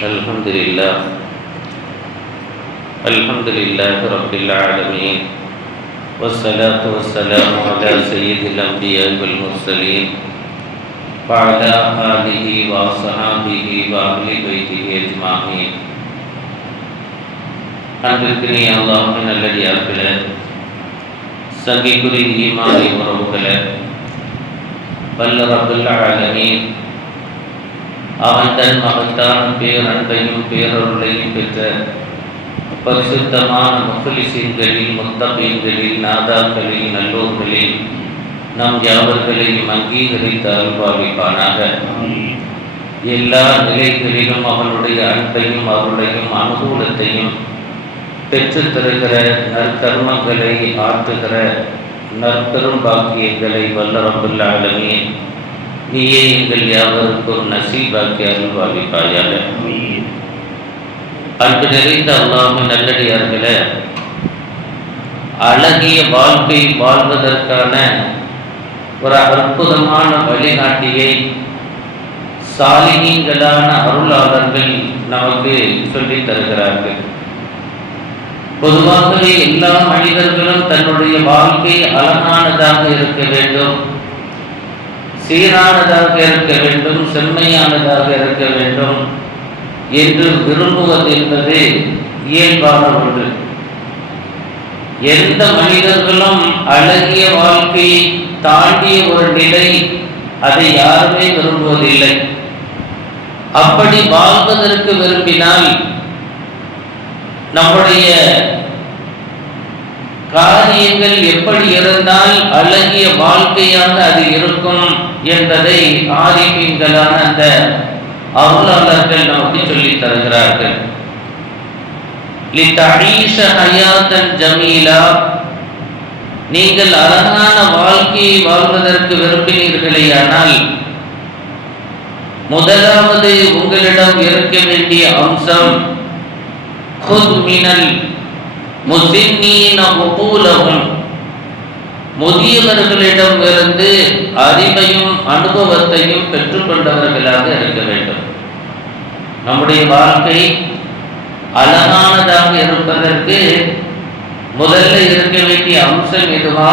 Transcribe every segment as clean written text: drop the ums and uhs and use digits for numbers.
الحمد لله رب العالمين والصلاة والسلام على سيد الأنبياء والمرسلين وعلى آله وصحبه وأهل بيته أجمعين. அன்பிற்கினிய அல்லாஹ்வின் நல்லடியார்களே, சங்கிக்குரிய ஈமானி உறவுகளே, வல்ல ரப்புல் ஆலமீன் அவன் தன் மகத்தான் பேரன்பையும் பேரருளையும் பெற்ற பரிசுத்தமான முஃலிஸீன்களில், முத்தகீன்களில், நாதாக்களில், நல்லோர்களில் நம் யாவர்களையும் அங்கீகரித்த அருள்பாலிப்பானாக. எல்லா நிலைகளிலும் அவனுடைய அன்பையும் அருளையும் அனுகூலத்தையும் பெற்றுத் தருகிற நற்கர்மங்களை ஆற்றுகிற நற்பெரும் பாக்கியங்களை வல்ல ரப்புல் ஆலமீன் நீயே எங்கள் யாவருக்கும் நசீபாக்கி அருள்பாலிப்பாயாக. அன்பு நிறைந்த அல்லாஹ்வின் நல்லடியார்களே, அழகிய வாழ்க்கை வாழ்வதற்கான ஒரு அற்புதமான வழிகாட்டியை சாலிஹீன்களான அருளாளர்கள் நமக்கு சொல்லித் தருகிறார்கள். பொதுவாகவே எல்லா மனிதர்களும் தன்னுடைய வாழ்க்கை அழகானதாக இருக்க வேண்டும், சீரானதாக இருக்க வேண்டும், செம்மையானதாக இருக்க வேண்டும் என்று விரும்புவது என்பது இயல்பான ஒன்று. எந்த மனிதர்களும் அழகிய வாழ்க்கையை தாண்டிய ஒரு நிலை, அதை யாருமே விரும்புவதில்லை. அப்படி வாழ்வதற்கு விரும்பினால் நம்முடைய காரியங்கள் எப்படி இருந்தால் அழகிய வாழ்க்கையாக அது இருக்கும் என்பதை ஆரிஃபீன்களான அந்த அருளாளர்கள் நமக்கு சொல்லித் தருகிறார்கள். லிதஈஷ ஹயாத்தன் ஜமீலா, நீங்கள் அழகான வாழ்க்கையை வாழ்வதற்கு விரும்பினீர்களேயானால் முதலாவது உங்களிடம் இருக்க வேண்டிய அம்சம் குத் மினல் முஸின்னீன உகூலஹும், முதியவர்களிடம் இருந்து அறிவையும் அனுபவத்தையும் பெற்றுக்கொண்டவர்களாக இருக்க வேண்டும். நம்முடைய வாழ்க்கை அழகானதாக இருப்பதற்கு முதல்ல இருக்க வேண்டிய அம்சம் எதுவா?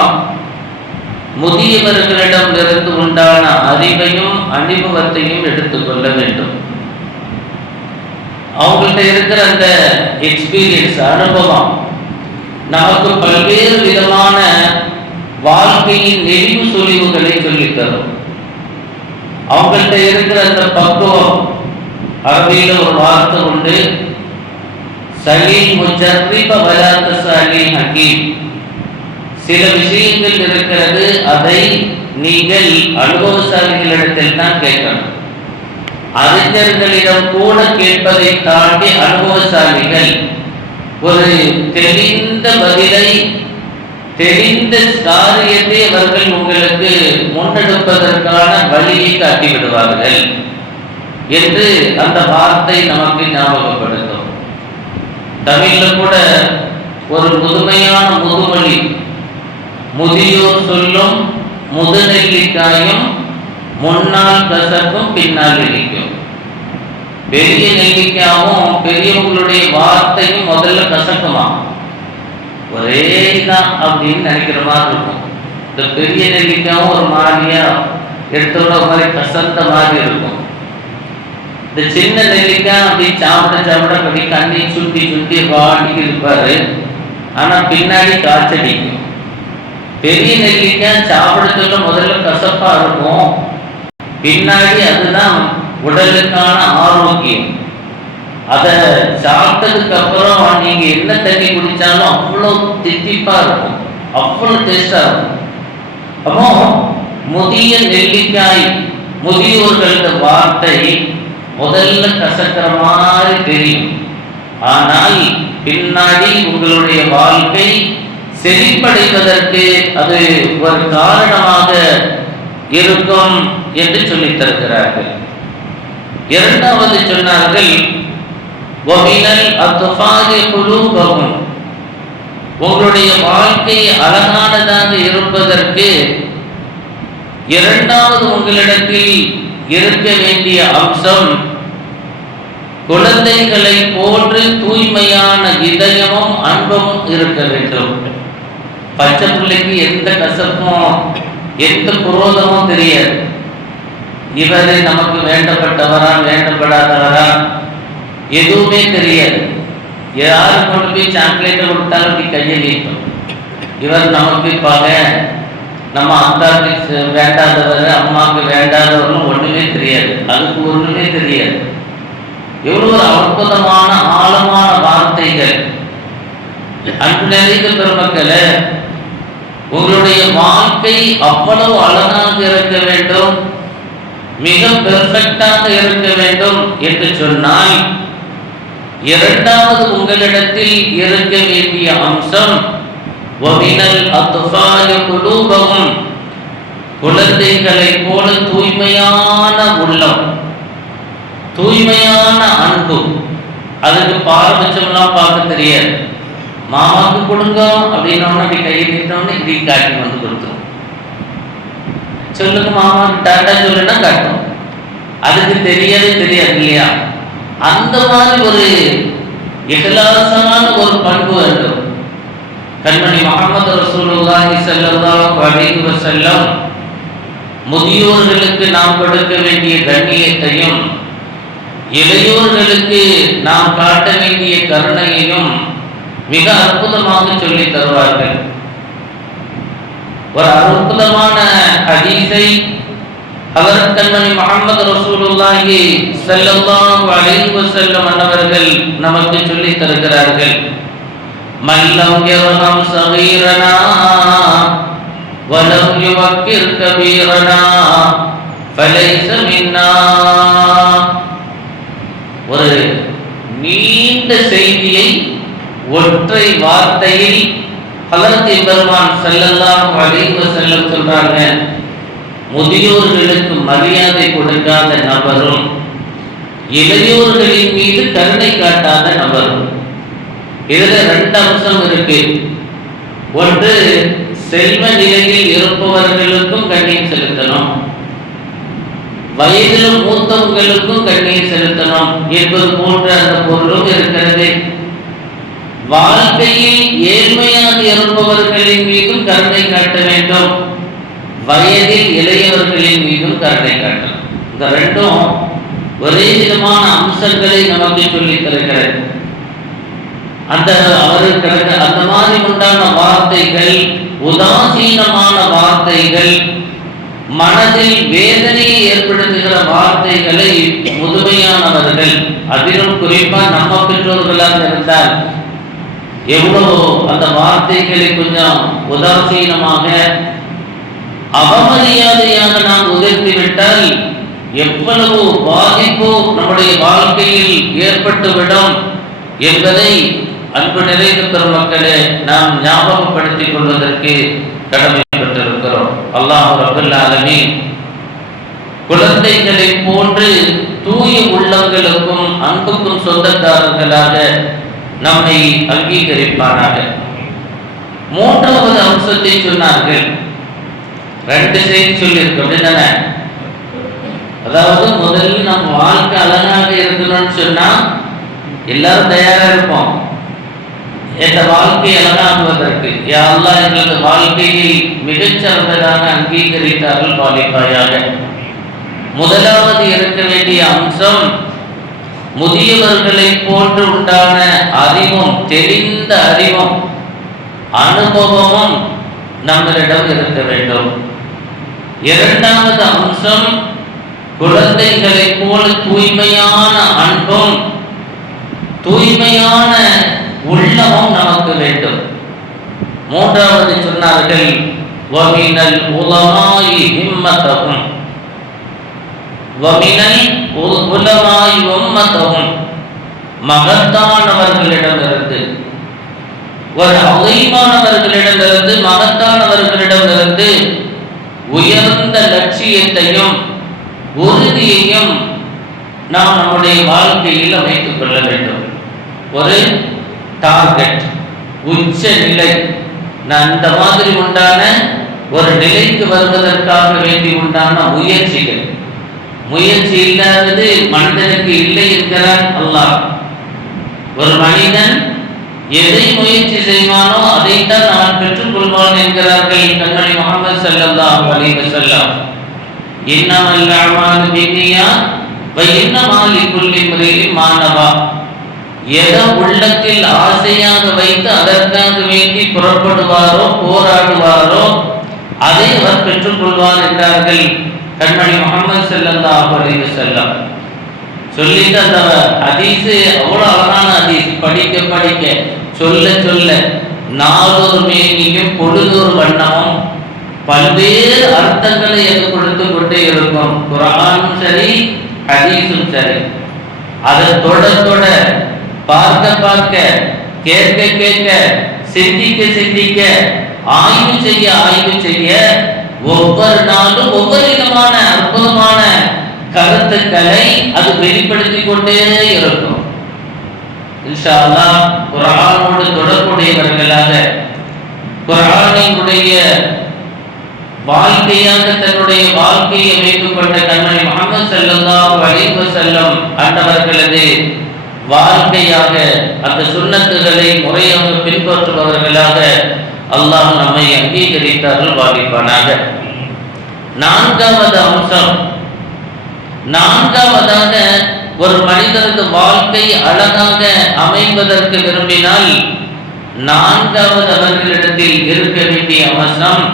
முதியவர்களிடம் இருந்து உண்டான அறிவையும் அனுபவத்தையும் எடுத்துக்கொள்ள வேண்டும். அவங்கள்ட்ட இருக்கிற அந்த எக்ஸ்பீரியன்ஸ், அனுபவம் நமக்கு பல்வேறு விதமான வாழ்க்கையின் நெறிவு சொலிவுகளை சொல்லித்தரும். அவங்கள்ட்ட இருக்கிற அந்த பக்குவம், அரபியில ஒரு வார்த்தை உண்டு, சலீம் முஜர்ரிப வலா தஸாலி ஹகீம். சில விஷயங்கள் இருக்கிறது, அதை நீங்கள் அனுபவசாலிகளிடத்தில் தான் கேட்கணும். அறிஞர்களிடம் கூட கேட்பதை தாண்டி அனுபவசாலிகள் ஒரு தெரிந்த பதிலை, தெரிந்த காரியத்தை அவர்கள் உங்களுக்கு முன்னெடுப்பதற்கான வழியை காட்டிவிடுவார்கள் என்று அந்த வார்த்தை நமக்கு ஞாபகப்படுத்தும். தமிழ்ல கூட ஒரு முதுமையான முதுமொழி, முதியோர் சொல்லும் முதுநெல்லிக்காயும் முன்னால் கசக்கும் பின்னால் இனிக்கும். பெரிய நெல்லிக்காவும் பெரியவங்களுடைய வார்த்தையும் முதல்ல கசக்குமா, ஒரே தான் அப்படின்னு நினைக்கிற மாதிரி இருக்கும். இந்த பெரிய நெல்லிக்காவும் ஒரு மாதிரியா எடுத்தோட ஒரு மாதிரி கசந்த மாதிரி இருக்கும். இந்த சின்ன நெல்லிக்காய் அப்படி சாப்பிட சாப்பிட அப்படி கண்ணி சுட்டி சுட்டி வாட்டிக்கு இருப்பாரு, ஆனா பின்னாடி காய்ச்சடிக்கும். பெரிய நெல்லிக்காய் சாப்பிட சொல்ல முதல்ல கசப்பா இருக்கும், பின்னாடி அதுதான் உடலுக்கான ஆரோக்கியம். அதை சாப்பிட்டதுக்கு அப்புறம் நீங்க என்ன தண்ணி குடிச்சாலும் அவ்வளோ தித்திப்பா இருக்கும், அவ்வளோ டேஸ்டா இருக்கும். அப்போ முதிய நெல்லிக்காய், முதியோர்களது வார்த்தை முதல்ல கசக்கிற மாதிரி தெரியும், ஆனால் பின்னாடி உங்களுடைய வாழ்க்கை செழிப்படைவதற்கு அது ஒரு காரணமாக இருக்கும் என்று சொல்லித் தருகிறார்கள். இரண்டாவது சொன்னார்கள், உங்களுடைய வாழ்க்கை அழகானதாக இருப்பதற்கு இரண்டாவது உங்களிடத்தில் இருக்க வேண்டிய அம்சம் குழந்தைகளை போன்று தூய்மையான இதயமும் அன்பும் இருக்க வேண்டும். பச்சை பிள்ளைக்கு எந்த கசப்பும் எந்த குரோதமும் தெரியாது. இவரை நமக்கு வேண்டப்பட்டவரா வேண்டப்படாதவரா எதுவுமே தெரியாது. யாரு கொண்டு போய் சாக்லேட்டை கொடுத்தாலும் இப்படி கையை நீட்டும். இவர் நமக்கு பகை, நம்ம அக்காவுக்கு வேண்டாதவர், அம்மாவுக்கு வேண்டாதவரும் ஒண்ணுமே தெரியாது. அதுக்கு ஒண்ணுமே தெரியாது. எவ்வளவு அற்புதமான ஆழமான வார்த்தைகள். அன்பு நிறைந்த பெருமக்களே, உங்களுடைய வாழ்க்கை அவ்வளவு அழகாக இருக்க வேண்டும், மிக பெர்ஃபெக்டாக இருக்க வேண்டும் என்று சொன்னால், இரண்டாவது உங்களிடத்தில் இருக்க வேண்டிய அம்சம் வமினல் அத்ஃபால் குலூபஹும், குழந்தைகளை போல தூய்மையான உள்ளம், தூய்மையான அன்பு. அதுக்கு பாரபட்சம்லாம் பார்க்க தெரியாது. மாமாவுக்கு கொடுங்க அப்படின்னோம்னா அப்படி கையை நீட்டோம்னா இப்படி காட்டி வந்து கொடுத்துரும். சொல்லுங்க மாமாவுக்கு டாட்டா சொல்லுன்னா காட்டும். அதுக்கு தெரியாது இல்லையா? அந்த மாதிரி ஒரு இஹ்லாஸான ஒரு பண்பு வேண்டும். கண்மணி முஹம்மது ரசூலுல்லாஹி ஸல்லல்லாஹு அலைஹி வஸல்லம் முதியோர்களுக்கு நாம் கொடுக்க வேண்டிய கண்ணியத்தையும் இளையோர்களுக்கு நாம் காட்ட வேண்டிய கருணையையும் மிக அற்புதமாக சொல்லி தருவார்கள். ஒரு அற்புதமான ஹதீஸை ஹஜ்ரத் கண்மணி முஹம்மது ரசூலுல்லாஹி ஸல்லல்லாஹு அலைஹி வஸல்லம் அவர்கள் நமக்கு சொல்லி தருகிறார்கள். மல்லம் யர்ஹம் ஸகீரனா வலம் யுவக்கிர் கபீரனா ஃபலைஸ மின்னா. ஒரு நீண்ட செய்தியை ஒற்றை வார்த்தையில் ஹஜ்ரத் பெருமான் ஸல்லல்லாஹு அலைஹி வஸல்லம் சொல்றாங்க. முதியோர்களுக்கு மரியாதை கொடுக்காத நபரும் இளையோர்களின் மீது கருணை காட்டாத நபரும். இதுல ரெண்டு அம்சம் இருக்கு. ஒன்று, செல்வ நிலையில் இருப்பவர்களுக்கும் கண்ணியம் செலுத்தணும், வயதிலும் மூத்தவர்களுக்கும் கண்ணியம் செலுத்தணும் என்பது போன்ற அந்த பொருளும் இருக்கிறது. வாழ்க்கையில் ஏழ்மையாக இருப்பவர்களின் மீதும் கருணை காட்ட வேண்டும், வயதில் இளையவர்களின் மீதும் கருணை காட்டணும். இந்த ரெண்டும் ஒரே விதமான அம்சங்களை நமக்கு சொல்லித் தருகிறது. அந்த அவருக்கு அந்த மாதிரி உண்டான வார்த்தைகள், உதாசீனமான வார்த்தைகள், மனதில் வேதனையை ஏற்படுத்துகிற வார்த்தைகளை முதுமையானவர்கள், அதிலும் குறிப்பா நம்ம பெற்றோர்களாக இருந்தால் எவ்வளவு அந்த வார்த்தைகளை கொஞ்சம் உதாசீனமாக அவமரியாதையாக நாம் உதிர்த்து விட்டால் எவ்வளவு பாதிப்பு நம்முடைய வாழ்க்கையில் ஏற்பட்டுவிடும் என்பதை அன்பு நிறைந்த பெருமக்களே நாம் ஞாபகப்படுத்திக் கொள்வதற்கு கடமைப்பட்டிருக்கிறோம். அல்லாஹ் ரப்பல் ஆலமீன் குழந்தைகளை போன்று தூய உள்ளங்களுக்கும் அன்புக்கும் சொந்தக்காரர்களாக நம்மை அங்கீகரிப்பானாக. மூன்றாவது அம்சத்தை சொன்னார்கள். ரெண்டு செய்தி சொல்லியிருக்கு அப்படின்னா, அதாவது முதல்ல நம்ம வாழ்க்கை அழகாக இருக்கணும்னு சொன்னா எல்லாரும் தயாரா இருப்போம். இந்த வாழ்க்கை அழகாகுவதற்கு யா அல்லாஹ் எங்களது வாழ்க்கையை மிகச்சிறந்ததாக அங்கீகரித்தார்கள் பாலிப்பாயாக. முதலாவது இருக்க வேண்டிய அம்சம், முதியவர்களை போன்று உண்டான அறிவும், தெளிந்த அறிவும் அனுபவமும் நம்மளிடம் இருக்க வேண்டும். இரண்டாவது அம்சம், குழந்தைகளை போல தூய்மையான அன்பும் தூய்மையான உள்ளமும் நமக்கு வேண்டும். மூன்றாவது சொன்னார்கள், வமினல் உலமாயி ஹிம்மத்தஹும், வமினல் உலமாயி உம்மத்தஹும், மகத்தானவர்களிடமிருந்து, ஒரு அலீமானவர்களிடமிருந்து, மகத்தானவர்களிடமிருந்து உயர்ந்த லட்சியத்தையும் உறுதியையும் நாம் நம்முடைய வாழ்க்கையில் அமைத்துக் கொள்ள வேண்டும். ஒரு டார்கெட், உச்ச நிலை, நான் இந்த மாதிரி உண்டான ஒரு நிலைக்கு வருவதற்காக வேண்டி உண்டான முயற்சிகள், முயற்சி இல்லாதது மனிதனுக்கு இல்லை என்கிறான் அல்லாஹ். ஒரு மனிதன் எதை முயற்சி செய்வானோ அதைத்தான் அவன் பெற்றுக் கொள்வான் என்கிறார்கள் கண்மணி முஹம்மது ஸல்லல்லாஹு அலைஹி வஸல்லம். இன்னமல் அஅமாலு பின்னியாத் வ இன்னமா லிக்குல்லி இம்ரிஇன் மா நவா. எதை உள்ளத்தில் ஆசையாக வைத்து அதற்காக வேண்டி புறப்படுவாரோ போராடுவாரோ அதை அவர் பெற்றுக் கொள்வார் என்றார்கள் கண்மணி முஹம்மது ஸல்லல்லாஹு அலைஹி வஸல்லம். சொல்லிட்டு அந்த ஹதீஸ் அவ்வளவு அழகான ஹதீஸ். படிக்க படிக்க சொல்ல சொல்ல நாளொரு மேனியும் பொழுதொரு வண்ணமும் பல்வேறு அர்த்தங்களை அது கொடுத்து கொண்டே இருக்கும். குர்ஆனும் சரி ஹதீஸும் சரி. அதை தொட தொட பார்க்க பார்க்க கேட்க கேட்க சிந்திக்க சிந்திக்க ஆய்வு செய்ய ஒவ்வொரு நாளும் ஒவ்வொரு விதமான அற்புதமான கருத்துக்களை அது வெளிப்படுத்தி கொண்டே இருக்கும். இன்ஷா அல்லாஹ் குர்ஆனோடு தொடர்புடையவர்களாக குர்ஆனினுடைய வாழ்க்கையாக தன்னுடைய வாழ்க்கையை அமைத்துக் கொண்ட கண்மணி முஹம்மது ஸல்லல்லாஹு அலைஹி வஸல்லம் அன்னவர்களது வாழ்க்கையாக அந்த சுன்னத்துகளை முறையாக பின்பற்றுபவர்களாக அல்லாஹ் நம்மை அங்கீகரித்தார்கள் பாதிப்பானாக. நான்காவது அம்சம், நான்காவதாக ஒரு மனிதனது வாழ்க்கை அழகாக அமைவதற்கு விரும்பினால் நான்காவது அவர்களிடத்தில் இருக்க வேண்டிய அம்சம்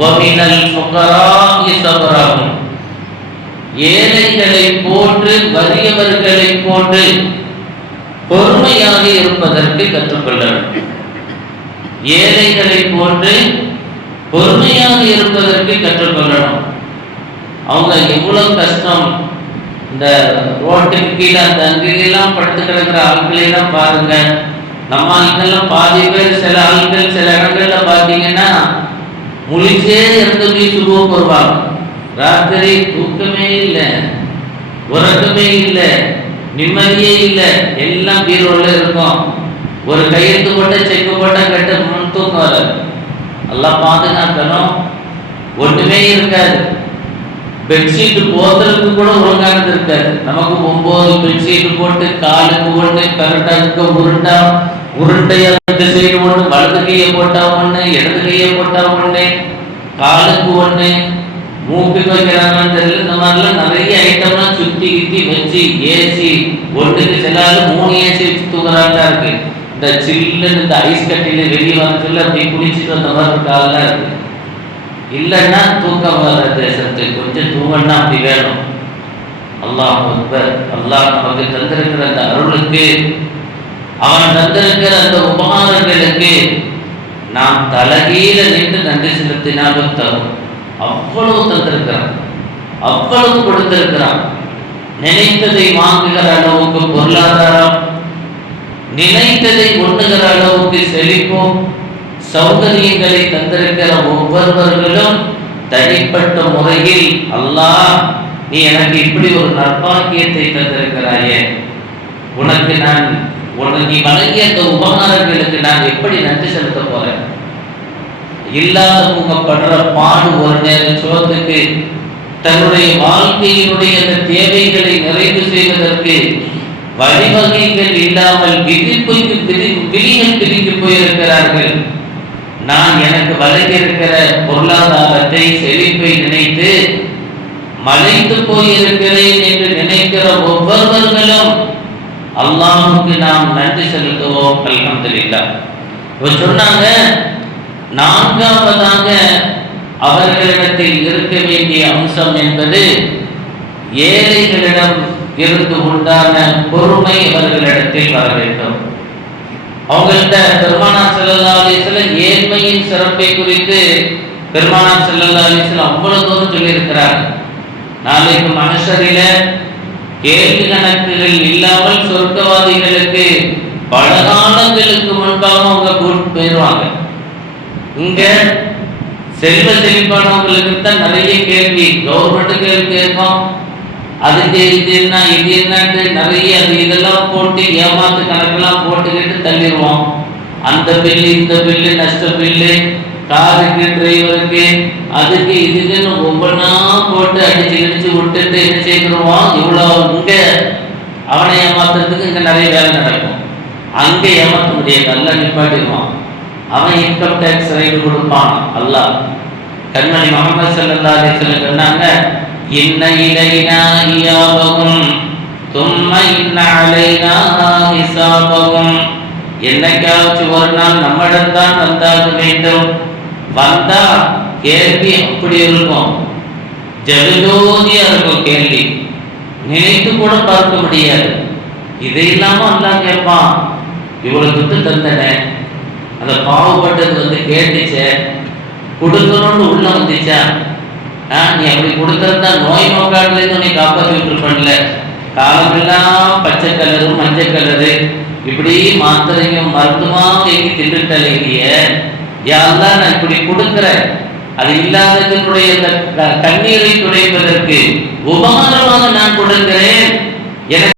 வமினல் ஃபுகராஇ ஸபரஹும். ஏழைகளை போன்று வறியவர்களை போன்று பொறுமையாக இருப்பதற்கு கற்றுக்கொள்ள வேண்டும். ஏழைகளை போன்று பொறுமையாக இருப்பதற்கு கற்றுக்கொள்ளணும். அவங்க எவ்வளவு கஷ்டம், இந்த ரோட்டுக்கு கீழே அந்த அங்கெல்லாம் படுத்து கிடக்கிற ஆட்களெல்லாம் பாருங்க. நம்ம ஆட்கள்லாம் பாதி பேர் சில ஆட்கள் சில இடங்கள்ல பார்த்தீங்கன்னா முழிச்சே இருந்து போய் சுபம் வருவாங்க. ராத்திரி தூக்கமே இல்லை, உறக்கமே இல்லை, நிம்மதியே இல்லை, எல்லாம் பீரோல இருக்கும். ஒரு கையெழுத்து போட்ட செக்கு போட்ட கட்ட முன் தூக்கம் வராது. எல்லாம் பாதுகாக்கணும். ஒன்றுமே இருக்காது. பெட்ஷீட் போத்துறதுக்கு கூட ஒழுங்கானது இருக்காது. நமக்கு 9 பெட்ஷீட் போட்டு காலுக்கு ஒன்று கரெக்டாக உருண்டையா சைடு ஒன்று, வலது கையை போட்டா ஒன்று, இடது கையை போட்டா ஒன்று, காலுக்கு ஒன்று, மூக்குக்கு வைக்கிறாங்கன்னு தெரியல. இந்த மாதிரிலாம் நிறைய ஐட்டம்லாம் சுத்தி கித்தி வச்சு ஏசி ஒன்றுக்கு செல்லாது 3 ஏசி வச்சு தூங்குறாங்களா இருக்கு. இந்த சில்லுன்னு இந்த ஐஸ் கட்டில வெளியே வர சொல்ல அப்படி குளிச்சுட்டு வந்த மாதிரி காலெல்லாம் இருக்கு. இல்லைன்னா தூக்கம் வராது. கொஞ்சம் தூங்கன்னா அப்படி வேணும். அல்லாஹ் அக்பர். அல்லாஹ் நமக்கு தந்திருக்கிற அந்த அருளுக்கு, அவன் தந்திருக்கிற அந்த உபகாரங்களுக்கு நாம் தலைகீழ நின்று நன்றி செலுத்தினாலும் தரும். அவ்வளவு தந்திருக்கிறான், அவ்வளவு கொடுத்திருக்கிறான். நினைத்ததை வாங்குகிற அளவுக்கு பொருளாதாரம், நினைத்ததை உண்ணுகிற அளவுக்கு செழிப்போம், சௌகரியங்களை தந்திருக்கிற ஒவ்வொருவர்களும் தனிப்பட்ட முறையில் அல்லாஹ் நீ எனக்கு இப்படி ஒரு நற்பாக்கியத்தை தந்திருக்கிறாயே, உனக்கு நீ வழங்கிய அந்த உபகாரங்களுக்கு நான் எப்படி நன்றி செலுத்த போறேன்? இல்லாதவங்க படுற பாடு ஒரு நேரம் சோத்துக்கு, தன்னுடைய வாழ்க்கையினுடைய அந்த தேவைகளை நிறைவு செய்வதற்கு வழிவகைகள் இல்லாமல் விழிகள் பிரிந்து போயிருக்கிறார்கள். நான் எனக்கு வழங்கியிருக்கிற பொருளாதாரத்தை செழிப்பை நினைத்து மலைத்து போயிருக்கிறேன் என்று நினைக்கிற ஒவ்வொருவர்களும் அல்லாஹ்வுக்கு நாம் நன்றி செலுத்துவோம். அல்ஹம்துலில்லாஹ். இவர் சொன்னாங்க, நான்காவதாக அவர்களிடத்தில் இருக்க வேண்டிய அம்சம் என்பது ஏழைகளிடம் இருந்து உண்டான பொறுமை அவர்களிடத்தில் வர வேண்டும். அவங்கள்ட்ட பெருமானார் ஸல்லல்லாஹு அலைஹி வஸல்லம் ஏழ்மையின் சிறப்பை குறித்து பெருமானார் ஸல்லல்லாஹு அலைஹி வஸல்லம் அவ்வளவு தூரம் சொல்லியிருக்கிறார். நாளைக்கு மனுஷரில கேள்வி கணக்குகள் இல்லாமல் சொர்க்கவாதிகளுக்கு பல காலங்களுக்கு முன்பாக அவங்க கூட்டு போயிடுவாங்க. இங்க செல்வ செழிப்பானவங்களுக்கு தான் நிறைய கேள்வி கவர்மெண்ட்டுக்கு கேட்கும். அதுக்கு இது என்ன இது என்னன்னு நிறைய அது இதெல்லாம் போட்டு ஏமாத்து கணக்கெல்லாம் போட்டுக்கிட்டு தள்ளிடுவோம். அந்த பில்லு இந்த பில்லு நஷ்ட பில்லு காருக்கு, டிரைவருக்கு, அதுக்கு இதுக்குன்னு ஒவ்வொன்றா போட்டு அடிச்சு கிடிச்சு விட்டுட்டு என்ன செய்கிறோம், இவ்வளோ இங்கே அவனை ஏமாத்துறதுக்கு இங்கே நிறைய வேலை நடக்கும். அங்கே ஏமாற்ற முடியாது, அல்லாஹ் நிப்பாட்டிடுவான். அவன் இன்கம் டேக்ஸ் ரைடு கொடுப்பான் அல்லாஹ். கண்மணி முஹம்மது ஸல்லல்லாஹு அலைஹி வஸல்லம் சொன்னாங்க, இன்ன இலைனா இயாபகும் தும்ம இன்ன அலைனா ஹிசாபகும். என்னைக்காச்சும் ஒரு நாள் நம்மிடம்தான் வந்தாக வேண்டும். வந்தா கேள்வி அப்படி இருக்கும், ஜெகஜோதியா இருக்கும் கேள்வி, நினைத்து கூட பார்க்க முடியாது. இதை இல்லாம அல்லாஹ் கேட்பான், இவ்வளவு துட்டு தந்தனே, அந்த பாவப்பட்டது கேட்டுச்சே, கொடுக்கணும்னு உள்ள வந்துச்சா, நீ அப்படி கொடுத்தா நோய் நோக்காடுல இருந்து நீ காப்பாற்றி விட்டுருப்பல, காலமெல்லாம் பச்சை கலரு மஞ்சள் கலரு இப்படி மாத்திரையும் மருந்துமா எங்கி திண்டுட்டலைய யாரெல்லாம் நான் இப்படி கொடுக்குறேன், அது இல்லாததனுடைய கண்ணீரை துடைப்பதற்கு உபகாரமாக நான் கொடுக்கிறேன். எனக்கு